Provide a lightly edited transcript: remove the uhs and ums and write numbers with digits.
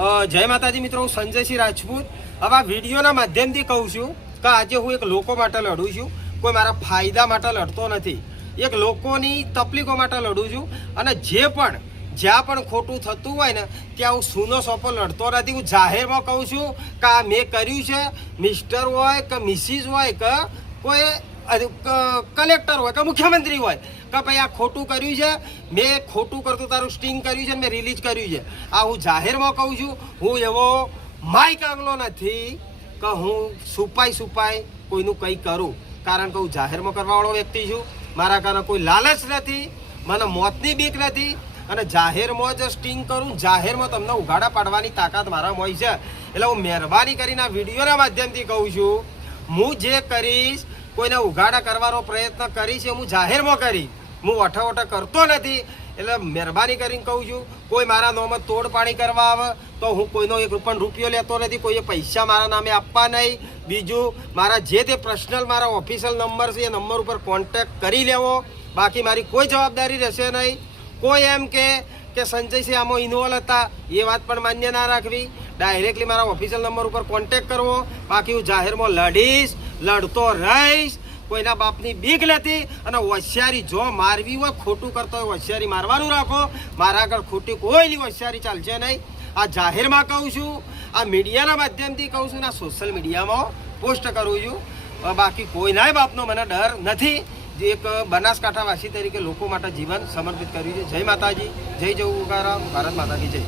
જય માતાજી મિત્રો, હું સંજયસિંહ રાજપૂત. હવે આ વિડીયોના માધ્યમથી કહું છું કે આજે હું એક લોકો માટે લડું છું. કોઈ મારા ફાયદા માટે લડતો નથી. એક લોકોની તકલીફો માટે લડું છું. અને જ્યાં પણ ખોટું થતું હોય ને ત્યાં હું સૂનો સોપો લડતો નથી. હું જાહેરમાં કહું છું કે આ મેં કર્યું છે. મિસ્ટર હોય કે મિસિસ હોય કે કોઈ કલેક્ટર હોય કે મુખ્યમંત્રી હોય કે ભાઈ આ ખોટું કર્યું છે, મેં ખોટું કરતું તારું સ્ટિંગ કર્યું છે, મેં રિલીઝ કર્યું છે. આ હું જાહેરમાં કહું છું. હું એવો માઇક આગલો નથી કે હું છુપાઈ કોઈનું કંઈ કરું. કારણ કે હું જાહેરમાં કરવાવાળો વ્યક્તિ છું. મારા કારણે કોઈ લાલચ નથી, મને મોતની બીક નથી. અને જાહેરમાં જ સ્ટિંગ કરું, જાહેરમાં તમને ઉઘાડા પાડવાની તાકાત મારામાં હોય છે. એટલે હું મહેરબાની કરીને આ વિડીયોના માધ્યમથી કહું છું, હું જે કરીશ, કોઈને ઉઘાડા કરવાનો પ્રયત્ન કરીશ એ હું જાહેરમાં કરી, હું વઠા કરતો નથી. એટલે મહેરબાની કરીને કહું છું, કોઈ મારા નામે તોડપાણી કરવા આવે તો હું કોઈનો એક પણ રૂપિયો લેતો નથી. કોઈએ પૈસા મારા નામે આપવા નહીં. બીજું, મારા જે તે પર્સનલ મારા ઓફિશિયલ નંબર છે એ નંબર ઉપર કોન્ટેક્ટ કરી લેવો. બાકી મારી કોઈ જવાબદારી રહેશે નહીં. કોઈ એમ કે સંજયસિંહ આમાં ઇન્વોલ્વ હતા એ વાત પણ માન્ય ના રાખવી. ડાયરેક્ટલી મારા ઓફિશિયલ નંબર ઉપર કોન્ટેક્ટ કરવો. બાકી હું જાહેરમાં લડીશ, લડતો રહીશ. કોઈના બાપની બીક નથી. અને હોશિયારી જો મારવી હોય, ખોટું કરતો હોય હોશિયારી મારવાનું રાખો. મારા આગળ ખોટી કોઈની હોશિયારી ચાલશે નહીં. આ જાહેરમાં કહું છું, આ મીડિયાના માધ્યમથી કહું છું, આ સોશિયલ મીડિયામાં પોસ્ટ કરું છું. બાકી કોઈના બાપનો મને ડર નથી. જે એક બનાસકાંઠાવાસી તરીકે લોકો માટે જીવન સમર્પિત કર્યું છે. જય માતાજી, જય જય ઉગારા, ભારત માતા કી જય.